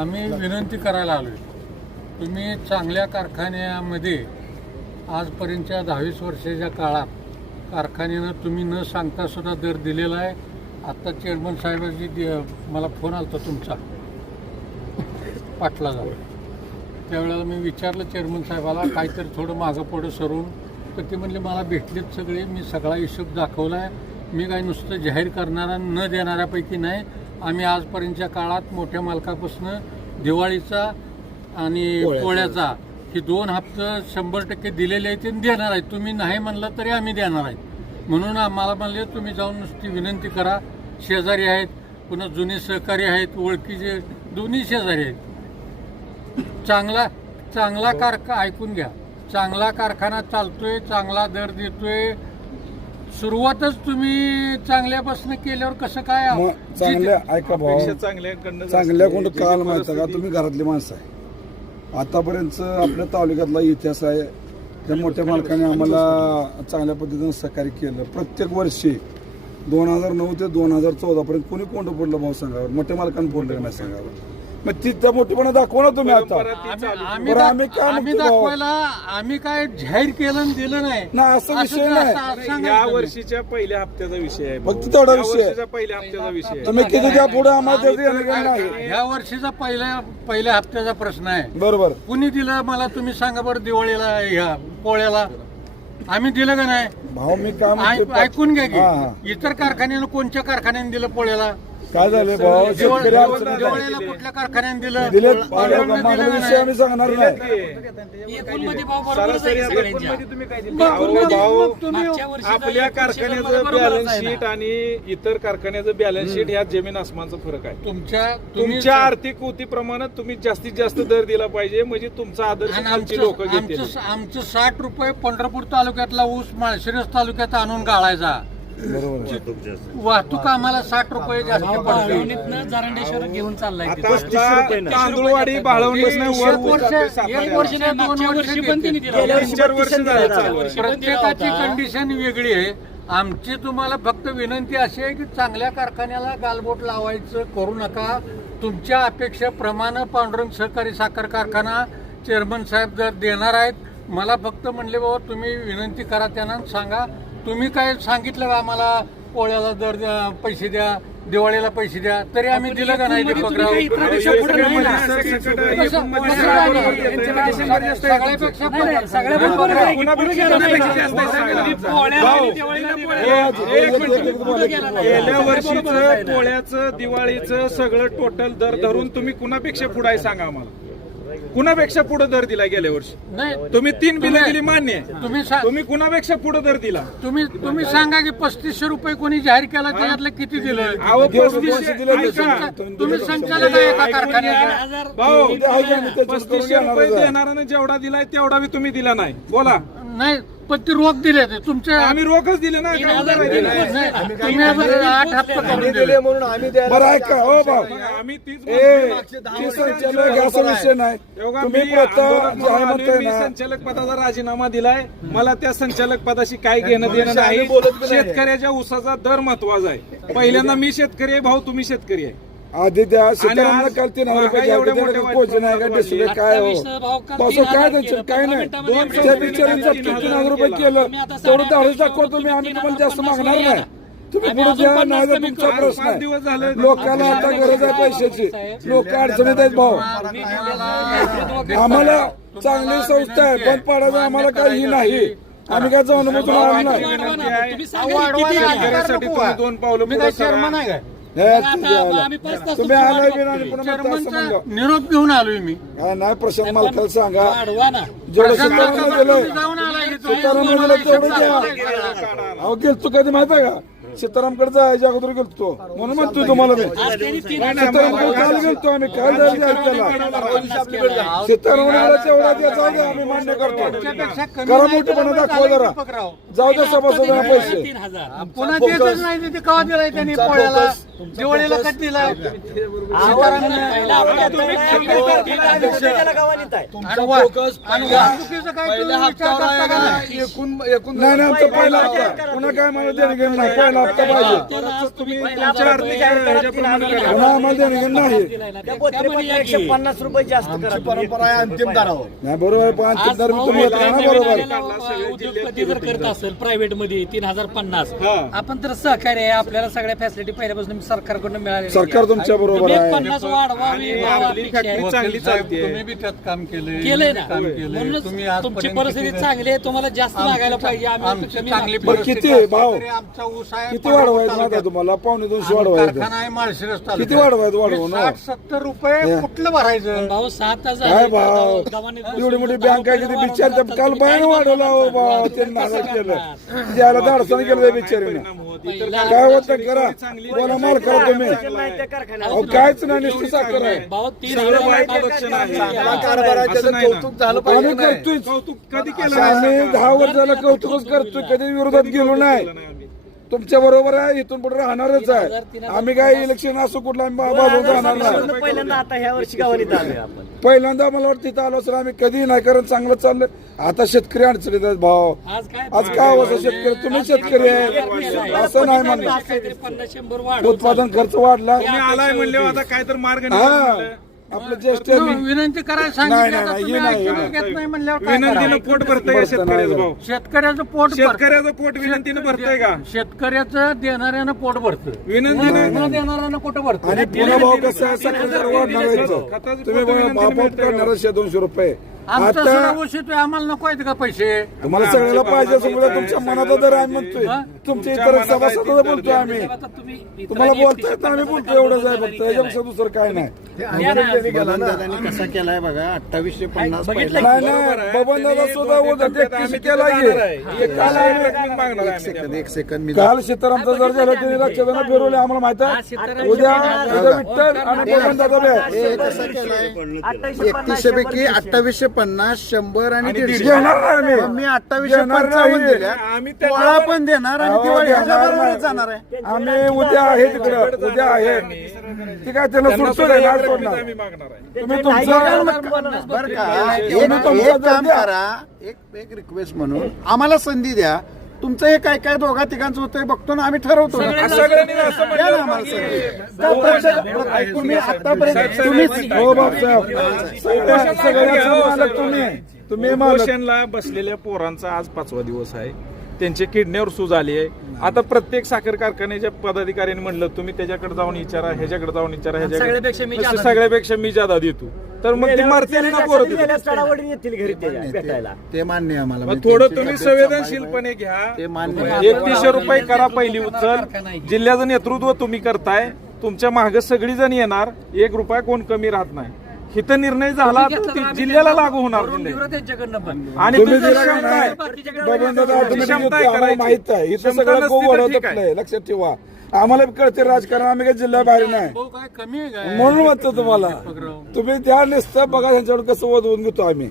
आम्ही विनंती करायला आलो आहे. तुम्ही चांगल्या कारखान्यामध्ये आजपर्यंतच्या 22 वर्षाच्या काळात कारखान्यानं तुम्ही न सांगता सुद्धा दर दिलेला आहे. आत्ता चेअरमन साहेबांची मला फोन आला होता तुमचा पाटलाचा. त्यावेळेला मी विचारलं चेअरमन साहेबाला काहीतरी थोडं मागं पुढं सरून, तर ते म्हणले मला भेटलेत सगळे, मी सगळा हिशोब दाखवला आहे. मी काही नुसतं जाहीर करणारा न देणाऱ्यापैकी नाही. आम्ही आजपर्यंतच्या काळात मोठ्या मालकापासून दिवाळीचा आणि पोळ्याचा हे 2 हप्ते 100% दिलेले आहेत आणि देणार आहेत. तुम्ही नाही म्हणलं तरी आम्ही देणार आहेत. म्हणून आम्हाला म्हणले तुम्ही जाऊन नुसती विनंती करा. शेजारी आहेत, पुन्हा जुने सहकारी आहेत, ओळखीचे दोन्ही शेजारी आहेत. चांगला ऐकून घ्या, चांगला कारखाना चालतोय, चांगला दर देतोय. सुरुवातच तुम्ही चांगल्यापासून केल्यावर कसं काय चांगल्या ऐका भाऊ, चांगल्या कोण काल माहिती का, तुम्ही घरातली माणसं आहे. आतापर्यंत आपल्या तालुक्यातला इतिहास आहे. त्या मोठ्या मालकाने आम्हाला चांगल्या पद्धतीनं सहकार्य केलं. प्रत्येक वर्षी 2009 ते 2014 पर्यंत कोणी कोंड पडलं भाऊ सांगावर, मोठ्या मालकाने पडलं नाही सांगावर. मग तिथं मोठेपणा दाखवा ना तुम्ही. आता आम्ही दाखवायला आम्ही काय जाहीर केलं आणि दिलं नाही ना, असं विषय नाही. या वर्षीच्या पहिल्या हप्त्याचा विषय आहे. फक्त तेवढा विषय, पहिल्या हप्त्याचा विषय तुम्ही किती द्या पुढे आम्हाला नाही. ह्या वर्षीचा पहिल्या हप्त्याचा प्रश्न आहे. बरोबर. कुणी दिलं मला तुम्ही सांगा बरं. दिवाळीला ह्या पोळ्याला आम्ही दिलं का नाही? भाऊ मी काय ऐकून घ्या की इतर कारखान्यानं कोणत्या कारखान्याने दिलं पोळ्याला? काय झालं भाऊ, दिवाळीला कुठल्या कारखान्याने दिलं? विषय आम्ही सांगणार नाही. आपल्या कारखान्याचं बॅलन्स शीट आणि इतर कारखान्याचं बॅलन्स शीट ह्यात जमीन आसमानचा फरक आहे. तुमच्या आर्थिक कृतीप्रमाणे तुम्ही जास्तीत जास्त दर दिला पाहिजे, म्हणजे तुमचा आदर्श लोक घेतील. आमचं 60 रुपये पंढरपूर तालुक्यातला ऊस माळशिरस तालुक्यात आणून गाळायचा. वाहतूक आम्हाला 60 रुपये जास्त जारंडेश्वर घेऊन चाललाय. तांदूळवाडी प्रत्येकाची कंडिशन वेगळी आहे. आमची तुम्हाला फक्त विनंती अशी आहे की चांगल्या कारखान्याला गालबोट लावायचं करू नका. तुमच्या अपेक्षेप्रमाणे पांडुरंग सहकारी साखर कारखाना चेअरमन साहेब जर देणार आहेत, मला फक्त म्हणले बाबा तुम्ही विनंती करा, त्यांना सांगा. तुम्ही काय सांगितलं का आम्हाला पोळ्याला दर द्या, पैसे द्या, दिवाळीला पैसे द्या, तरी आम्ही दिलं का नाही? गेल्या वर्षीचं पोळ्याचं दिवाळीचं सगळं टोटल दर धरून तुम्ही कुणापेक्षा पुढे आहे सांगा आम्हाला. कुणापेक्षा पुढे दर दिला गेल्या वर्षी? नाही, तुम्ही 3 बिलं दिली मान्य. तुम्ही कुणापेक्षा पुढे दर दिला? तुम्ही सांगा की 3500 रुपये कोणी जाहीर केला, त्याच्यातलं किती दिलं? तुम्ही संचालक आहे एका कारखान्याचा. भाऊ 3500 रुपये देणाऱ्याने जेवढा दिलाय तेवढा बी तुम्ही दिला नाही. बोला. नाही, पण ते रोख दिले ते तुमच्या. आम्ही रोखच दिले ना. तुम्ही 8 हप्ते करून दिले म्हणून आम्ही बरं ऐका हो भाऊ, आम्ही तीच संचालक असा विषय नाही. मी संचालक पदाचा राजीनामा दिलाय. मला त्या संचालक पदाशी काय घेणं देणं नाही. शेतकऱ्याच्या ऊसाचा दर महत्वाचा आहे. पहिल्यांदा मी शेतकरी आहे भाऊ, तुम्ही शेतकरी आहे. आधी त्या शेतकऱ्यांना काल 3000 रुपये पोहोचले नाही का डिस्प्ले काय हो पासून काय द्यायचं काय नाही. त्या बिचाऱ्यांचा 3000 रुपये केलं तेवढं दारू दाखवा तुम्ही. आम्ही तुम्हाला जास्त मागणार नाही. तुम्ही पुढे द्या, नाही तर तुमचा प्रश्न आहे. लोकांना आता गरज आहे पैशाची. लोक अडचणीत आहेत भाऊ. आम्हाला चांगली संस्था आहे, बंद पाडायचं आम्हाला काही नाही. आम्ही काय जाऊन तुम्ही 2 पावलं मी काय चेअरमन आहे काय? तुम्ही आलाय निरोप घेऊन आलोय मी. नाही प्रशांत मालकाला सांगा जाऊन अहो गेलतो कधी माहिती आहे का? सीतारामकडे जायच्या अगोदर गेलतो म्हणून म्हणतोय तुम्हाला. सीतारामकडे काल गेलतो आम्ही. काय जायचं सीतारामकडे तेवढा जाऊ द्या, आम्ही मान्य करतो. करा मोठेपणा दाखवा जरा. जाऊ द्या सभासदांना पैसे. पुन्हा देतच नाही ते. केव्हा दिलाय त्यांनी पोळ्याला? दिवाळीला कधी दिलाय? नाही आमचा पहिला पुन्हा काय मला देणं घेणं नाही. पहिला हप्ता पाहिजे तुम्ही तुमच्या आर्थिक ह्याच्याप्रमाणे करा. पुन्हा आम्हाला देणं नाही परंपरा आहे अंतिम दरावर. नाही बरोबर आहे, पण अंतिम दर मी तुम्ही येत ना बरोबर. उद्योगपती जर करत असेल प्रायव्हेट मध्ये 3050 हा. आपण तर सहकार्य आहे आपल्याला सगळ्या फॅसिलिटी पहिल्यापासून सरकारकडून मिळाले सरकार तुमच्या बरोबर आहे. 50 वाढवावी आणि आपली फॅक्टरी चांगली चालते. तुम्ही बी त्यात काम केलंय केलंय मी ना काम केलंय म्हणूनच तुम्ही तुमची आजपर्यंत परिस्थिती किती- चांगली आहे तुम्हाला जास्त मागायला पाहिजे आमची आम्ही कमी चांगली मागतो. बरं, परिस्थिती किती आहे, असली भाव? तरी आमचा ऊस आहे किती वाढवायचं माहिती आहे तुम्हाला? 250 वाढवायचं. कारखाना आहे माळशिरस तालुक्यात. किती वाढवायचं वाढवू ना? 60-70 रुपये कुठलं भरायचं? भाऊ 7,000 काय भाव? एवढी मोठी बँक आहे किती बिचार काल बायानं वाढवला हो भाव, त्यांनी नाराज केलं ज्याला धाडसाने केलं त्या बिचारीनं. काय होतं करा कोणा माल करा तुम्ही. अहो कायच नाही, नुसती साखर आहे. भाऊ सगळं वाईट लक्षण आहे. कारभार आहे, त्याचं कौतुक झालं पाहिजे आम्ही का नाही? करतोय कौतुक कधी केलं आम्ही 10 वर्षाला कौतुकच करतोय, कधी विरोधात गेलो नाही. तुमच्या बरोबर आहे, इथून पुढे राहणारच आहे. आम्ही काय इलेक्शन असो कुठला आम्ही बाजूला राहणार नाही. पहिल्यांदा आता ह्या वर्षी गावाला आलोय आपण. पहिल्यांदा मला वाटतं तिथं आलो असेल आम्ही कधी नाही, कारण चांगलं चाललंय. आता शेतकरी अडचणीत आहेत भाव. आज काय होतं शेतकरी, तुम्ही शेतकरी आहे असं नाही म्हणलं. 50-100 वाढ उत्पादन खर्च वाढला. तुम्ही आलाय म्हणले आता काय तर मार्ग हा निघाला. आपलं ज्येष्ठ विनंती करायला नाही, सांगितलं नाही, तर तुम्ही नाही, ऐकून नाही. घेत नाही म्हणल्यावर काय विनंतीनं करावं? पोट भरतंय का शेतकऱ्याचं भाऊ? शेतकऱ्याचं पोट भरतं. शेतकऱ्याचं पोट विनंतीनं भरतंय का? शेतकऱ्याचं देणाऱ्यानं पोट भरतं. विनंतीनं न देणाऱ्यानं कुठं भरतं? आणि पुन्हा भाव कसं आहे, साखर दर वाढणार आहे इथं. तुम्ही आपोआप करणार 100-200 रुपये. आमचं आता सगळं ऊस येतोय, आम्हाला नको आहेत का पैसे? तुम्हाला सगळ्याला पाहिजे समजा तुमच्या मनाचा दर आहे म्हणतोय. तुमच्या इतर सभासदाला बोलतोय आम्ही. तुम्हाला बोलता येत आम्ही बोलतोय एवढंच आहे फक्त, याच्यापेक्षा दुसरं काय नाही. दादांनी कसा केलाय बघा 2850 पहिला. नाही नाही बबन दादा सुद्धा उद्या 31 केला की. काल आम्ही- एक सेकंद मी काल सीतारामचा जर झालं त्यांनी रक्षाबंधन फिरवले आम्हाला माहित आहे. उद्या विठ्ठल आणि बबन दादा बी आहे. हे कसं केलंय 3100 पैकी 2850 100 आणि 150 घेणार नाही आम्ही. मग मी 2855 दिल्या. आम्ही त्या- पोळा पण देणार आणि अहो, दिवाळी देणार ह्याच्याबरोबरच नाही. जाणार आहे. आम्ही उद्या आहे तिकडं, उद्या आहे ते काय त्याला त्यांना सुटतो सुद्धा नाही एक सोडणार. आम्ही मागणार आहे. तुम्ही तुमचं बरं का तुम्ही एक तुमचं काम द्या. करा, एक रिक्वेस्ट म्हणून आम्हाला संधी द्या. तुमचं हे काय काय दोघा तिघांचं होतंय बघतो ना, आम्ही ठरवतो ना. सगळ्यांनी असं द्या ना आम्हाला संधी. तुम्ही आतापर्यंत तुम्ही हो बापसाहेब सगळ्याचं मालक तुम्ही मालक. उपोषणला बसलेल्या पोरांचा आज 5वा दिवस आहे. त्यांचे किडनीवर सूज आली आहे. आता प्रत्येक साखर कारखान्याच्या पदाधिकाऱ्यांनी म्हणलं तुम्ही त्याच्याकडे जाऊन विचारा, ह्याच्याकडे जाऊन विचारा, सगळ्यापेक्षा मी ह्याच्याकडे जादा सगळ्यापेक्षा मी जादा देतो. तर मग ती मारतील ना पोरं तिथं. चढावडी येतील घरी त्याच्या भेटायला. ते मान्य आहे आम्हाला. मग थोडं तुम्ही संवेदनशीलपणे घ्या. ते मान्य आहे. 3100 रुपये करा पहिली उचल. जिल्ह्याचं नेतृत्व तुम्ही करताय. तुमच्या मागे सगळी जण येणार. 1 रुपया कोण कमी राहत नाही. इथं निर्णय झाला तर ती जिल्ह्याला लागू होणार जिल्ह्यात. त्यांच्याकडनं पण आणि तुम्ही तुमचं दिला का क्षमता आहे. बबन दादा ऑटोमॅटिक क्षमता आहे आम्हाला करायची. माहित आहे इथं क्षमता सगळं नसती गो तर वाढवत ठीक आहे. लक्षात ठेवा. आम्हाला बी कळते राजकारण, आम्ही काही जिल्हा बाहेर नाही भाऊ काय कमी आहे काय? म्हणून म्हणतो तुम्हाला. तुम्ही त्या नुसतं बघा ह्यांच्याकडे कसं वधवून घेतो आम्ही.